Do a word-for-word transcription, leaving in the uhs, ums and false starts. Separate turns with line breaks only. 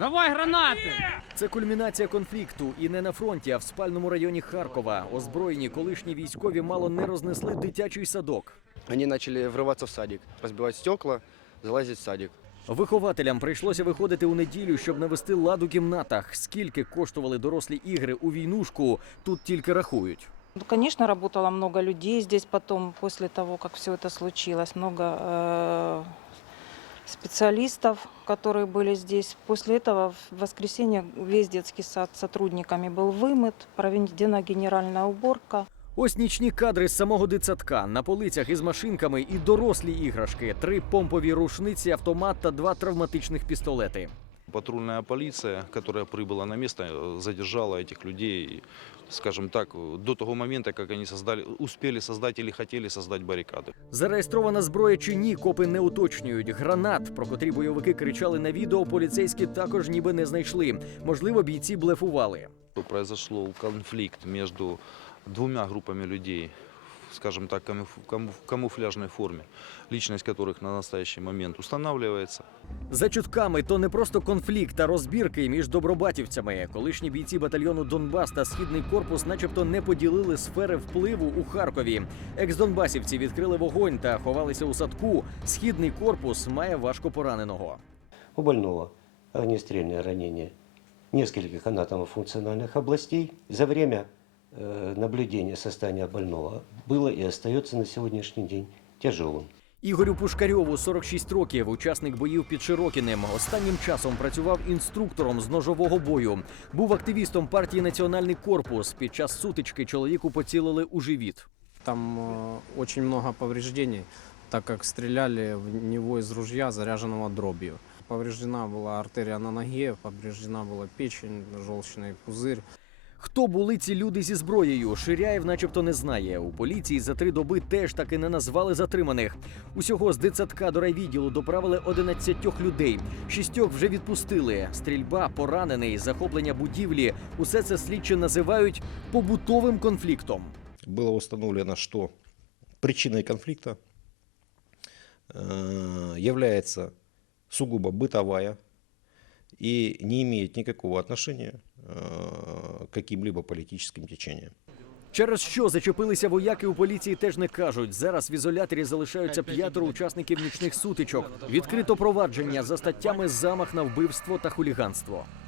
Давай гранати!
Це кульмінація конфлікту. І не на фронті, а в спальному районі Харкова. Озброєні колишні військові мало не рознесли дитячий садок.
Они начали врываться в садик, разбивать стекла, залазить в садик.
Вихователям прийшлося виходити у неділю, щоб навести лад у кімнатах. Скільки коштували дорослі ігри у війнушку, тут тільки рахують.
Ну, конечно, работало много людей здесь потом, после того, как все это случилось. Много э, специалистов, которые были здесь. После этого в воскресенье весь детский сад сотрудниками был вымыт, проведена генеральная уборка.
Ось нічні кадри з самого дитсадка. На полицях із машинками і дорослі іграшки. Три помпові рушниці, автомат та два травматичних пістолети.
Патрульная полиция, которая прибыла на место, задержала этих людей, скажем так, до того момента, как они создали, успели создать или хотели создать баррикады.
Зареєстрована зброя чи ні, копи не уточнюють. Гранат, про котрі бойовики кричали на відео, поліцейські також ніби не знайшли. Можливо, бійці блефували.
Произошел конфликт между двумя группами людей, скажем так, в камуфляжной форме, личность которых на настоящий момент устанавливается.
За чутками, то не просто конфлікт, а розбірки між добробатівцями. Колишні бійці батальйону «Донбас» та «Східний корпус» начебто не поділили сфери впливу у Харкові. Екс-донбасівці відкрили вогонь та ховалися у садку. «Східний корпус» має важко пораненого.
У больного огнестрельное ранение нескольких анатомофункциональных областей. За время э, наблюдения состояния больного было и остается на сегодняшний день тяжелым.
Ігорю Пушкарьову сорок шість років, учасник боїв під Широкіним. Останнім часом працював інструктором з ножового бою. Був активістом партії «Національний корпус». Під час сутички чоловіку поцілили у живіт.
Там э, очень много повреждений, так как стреляли в него из ружья, заряженного дробью. Повреждена была артерия на ноге, повреждена была печень, желчный пузырь.
Хто були ці люди зі зброєю, Ширяєв начебто не знає. У поліції за три доби теж таки не назвали затриманих. Усього з дитсадка до райвідділу доправили одинадцятьох людей. Шістьох вже відпустили. Стрільба, поранений, захоплення будівлі – усе це слідчі називають побутовим конфліктом.
Было установлено, что причиной конфликта э, является сугубо бытовая и не имеет никакого отношения э, к каким-либо политическим течениям.
Через що зачепилися вояки, у поліції теж не кажуть. Зараз в ізоляторі залишаються п'ятеро учасників нічних сутичок. Відкрито провадження за статтями «Замах на вбивство» та «Хуліганство».